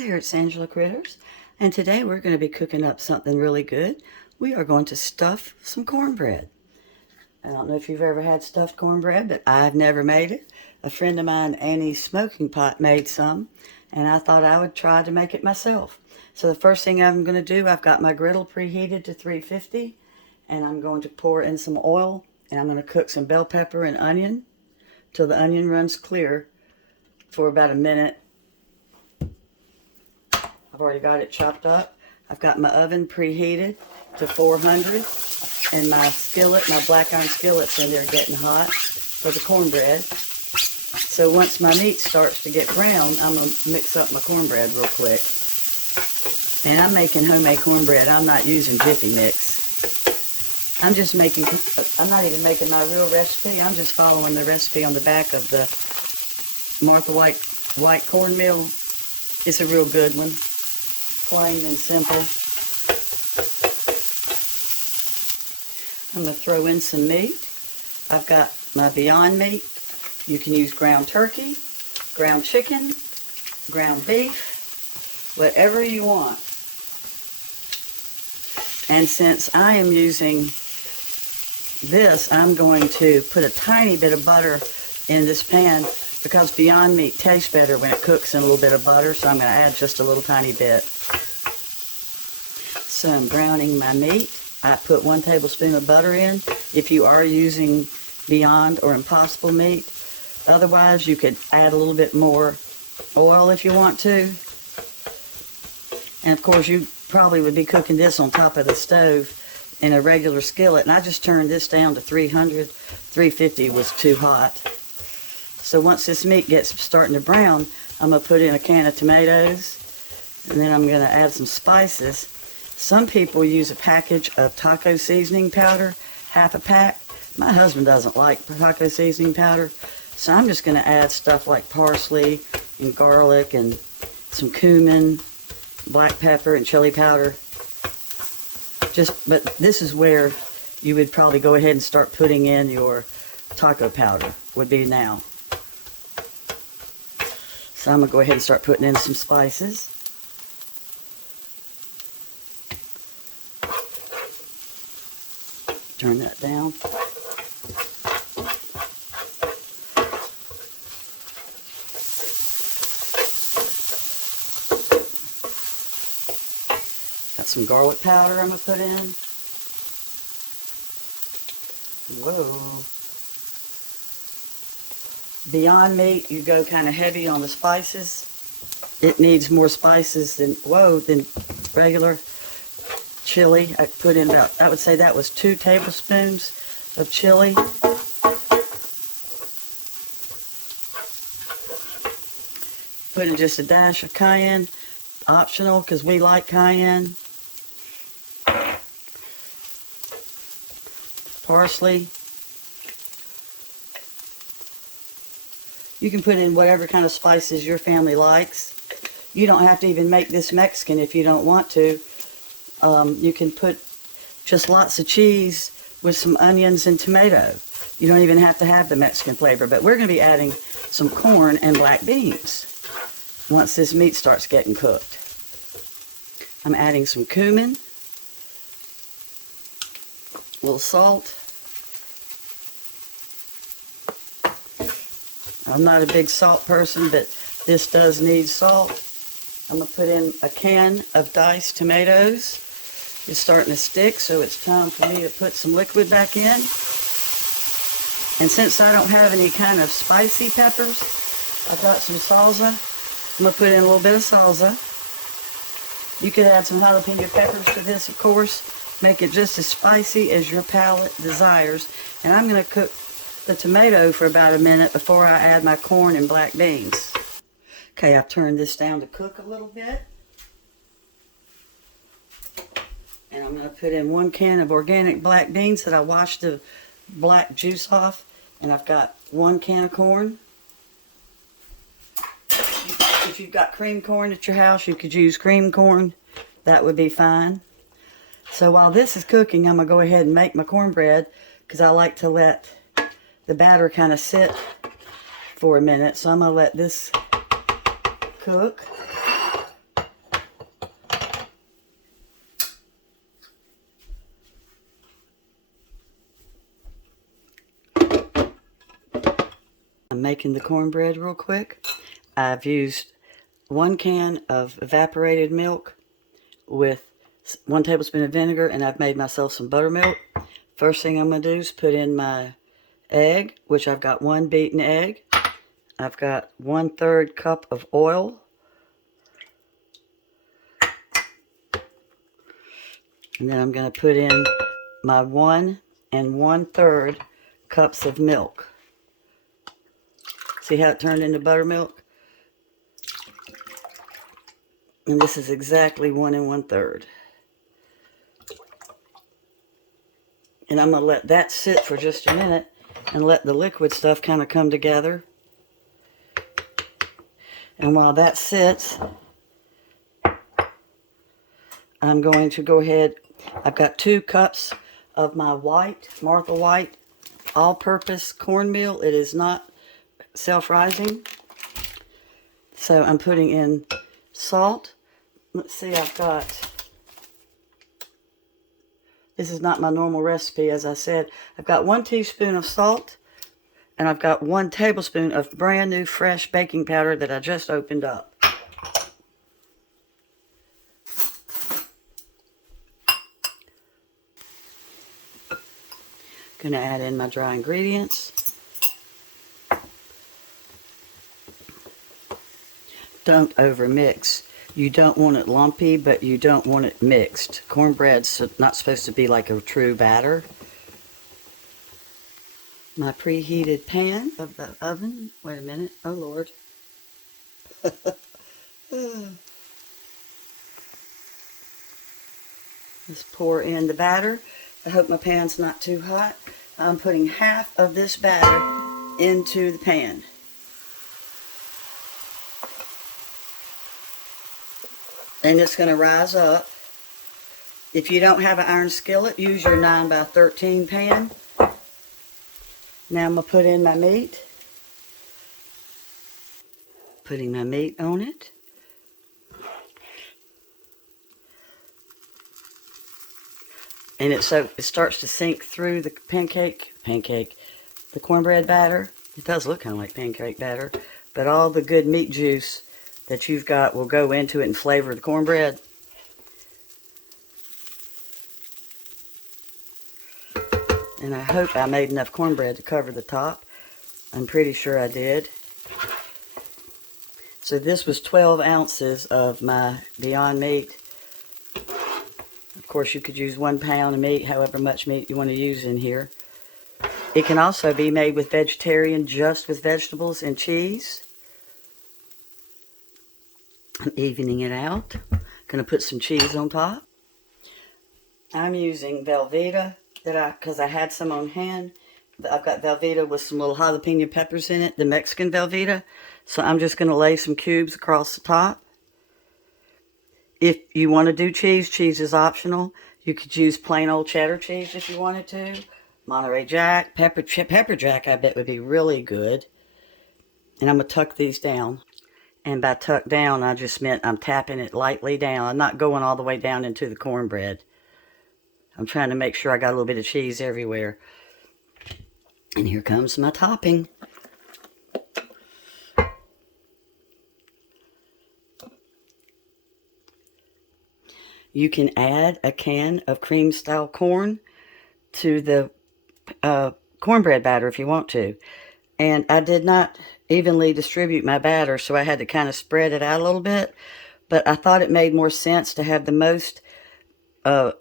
Here it's Angela Critters, and today we're going to be cooking up something really good. We are going to stuff some cornbread. I don't know if you've ever had stuffed cornbread, but I've never made it. A friend of mine, Annie's Smoking Pot, made some, and I thought I would try to make it myself. So the first thing I'm going to do, I've got my griddle preheated to 350, and I'm going to pour in some oil, and I'm going to cook some bell pepper and onion till the onion runs clear for about a minute. I've already got it chopped up. I've got my oven preheated to 400, and my skillet, my black iron skillet's in there getting hot for the cornbread. So once my meat starts to get brown, I'm going to mix up my cornbread real quick. And I'm making homemade cornbread. I'm not using Jiffy Mix. I'm just making, I'm not even making my real recipe. I'm just following the recipe on the back of the Martha White cornmeal. It's a real good one. Plain and simple. I'm going to throw in some meat. I've got my Beyond meat. You can use ground turkey, ground chicken, ground beef, whatever you want. And since I am using this, I'm going to put a tiny bit of butter in this pan because Beyond meat tastes better when it cooks in a little bit of butter, so I'm going to add just a little tiny bit. So I'm browning my meat. I put 1 tablespoon of butter in if you are using Beyond or Impossible meat. Otherwise, you could add a little bit more oil if you want to. And of course, you probably would be cooking this on top of the stove in a regular skillet. And I just turned this down to 300. 350 was too hot. So once this meat gets starting to brown, I'm going to put in a can of tomatoes. And then I'm going to add some spices. Some people use a package of taco seasoning powder, half a pack. My husband doesn't like taco seasoning powder, so I'm just going to add stuff like parsley and garlic and some cumin, black pepper and chili powder. But this is where you would probably go ahead and start putting in your taco powder, would be now. So I'm going to go ahead and start putting in some spices. Turn that down. Got some garlic powder I'm going to put in. Whoa. Beyond meat, you go kind of heavy on the spices. It needs more spices than regular chili. I put in about, I would say that was 2 tablespoons of chili. Put in just a dash of cayenne, optional because we like cayenne. Parsley. You can put in whatever kind of spices your family likes. You don't have to even make this Mexican if you don't want to. You can put just lots of cheese with some onions and tomato. You don't even have to have the Mexican flavor, but we're going to be adding some corn and black beans once this meat starts getting cooked. I'm adding some cumin, a little salt. I'm not a big salt person, but this does need salt. I'm going to put in a can of diced tomatoes. It's starting to stick, so it's time for me to put some liquid back in. And since I don't have any kind of spicy peppers, I've got some salsa. I'm going to put in a little bit of salsa. You could add some jalapeno peppers to this, of course. Make it just as spicy as your palate desires. And I'm going to cook the tomato for about a minute before I add my corn and black beans. Okay, I've turned this down to cook a little bit. And I'm going to put in 1 can of organic black beans that I washed the black juice off. And I've got 1 can of corn. If you've got cream corn at your house, you could use cream corn. That would be fine. So while this is cooking, I'm going to go ahead and make my cornbread because I like to let the batter kind of sit for a minute. So I'm going to let this cook. making the cornbread real quick. I've used 1 can of evaporated milk with 1 tablespoon of vinegar, and I've made myself some buttermilk. First thing I'm going to do is put in my egg, which I've got 1 beaten egg. I've got 1/3 cup of oil. And then I'm going to put in my 1 1/3 cups of milk. See how it turned into buttermilk? And this is exactly 1 1/3. And I'm going to let that sit for just a minute and let the liquid stuff kind of come together. And while that sits, I'm going to go ahead. I've got 2 cups of my white, Martha White, all-purpose cornmeal. It is not self-rising. So I'm putting in salt. Let's see, this is not my normal recipe, as I said. I've got 1 teaspoon of salt, and I've got 1 tablespoon of brand new fresh baking powder that I just opened up. Going to add in my dry ingredients. Don't overmix. You don't want it lumpy, but you don't want it mixed. Cornbread's not supposed to be like a true batter. My preheated pan of the oven. Wait a minute. Oh, Lord. Let's pour in the batter. I hope my pan's not too hot. I'm putting half of this batter into the pan. And it's going to rise up. If you don't have an iron skillet, use your 9x13 pan. Now I'm going to put in my meat. Putting my meat on it. And it starts to sink through the the cornbread batter. It does look kind of like pancake batter, but all the good meat juice that you've got will go into it and flavor the cornbread. And I hope I made enough cornbread to cover the top. I'm pretty sure I did. So this was 12 ounces of my Beyond Meat. Of course, you could use 1 pound of meat, however much meat you want to use in here. It can also be made with vegetarian, just with vegetables and cheese. I'm evening it out. Gonna put some cheese on top. I'm using Velveeta because I had some on hand. I've got Velveeta with some little jalapeno peppers in it, the Mexican Velveeta. So I'm just gonna lay some cubes across the top. If you want to do cheese, cheese is optional. You could use plain old cheddar cheese if you wanted to. Monterey Jack, pepper jack, I bet would be really good. And I'm gonna tuck these down. And by tuck down, I just meant I'm tapping it lightly down. I'm not going all the way down into the cornbread. I'm trying to make sure I got a little bit of cheese everywhere. And here comes my topping. You can add a can of cream-style corn to the cornbread batter if you want to. And I did not evenly distribute my batter, so I had to kind of spread it out a little bit. But I thought it made more sense to have the most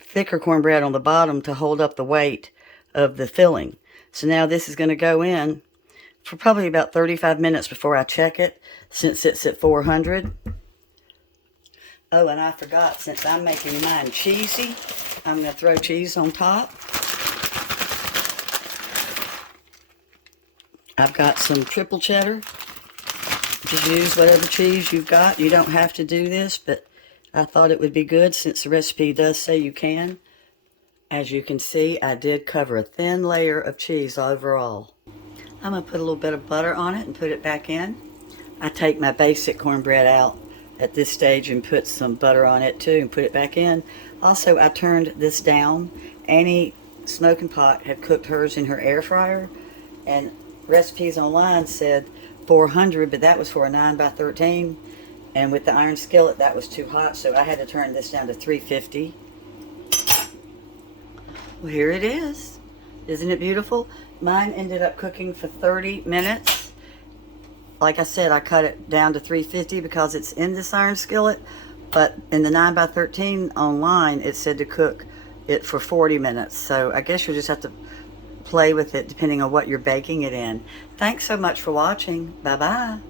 thicker cornbread on the bottom to hold up the weight of the filling. So now this is going to go in for probably about 35 minutes before I check it, since it's at 400. Oh, and I forgot, since I'm making mine cheesy, I'm going to throw cheese on top. I've got some triple cheddar. Just use whatever cheese you've got. You don't have to do this, but I thought it would be good since the recipe does say you can. As you can see, I did cover a thin layer of cheese overall. I'm going to put a little bit of butter on it and put it back in. I take my basic cornbread out at this stage and put some butter on it too and put it back in. Also, I turned this down. Annie Smoking Pot had cooked hers in her air fryer, and recipes online said 400, but that was for a 9 by 13. And with the iron skillet, that was too hot, so I had to turn this down to 350. Well, here it is. Isn't it beautiful? Mine ended up cooking for 30 minutes. Like I said, I cut it down to 350 because it's in this iron skillet. But in the 9 by 13 online, it said to cook it for 40 minutes. So I guess you'll just have to play with it depending on what you're baking it in. Thanks so much for watching. Bye-bye.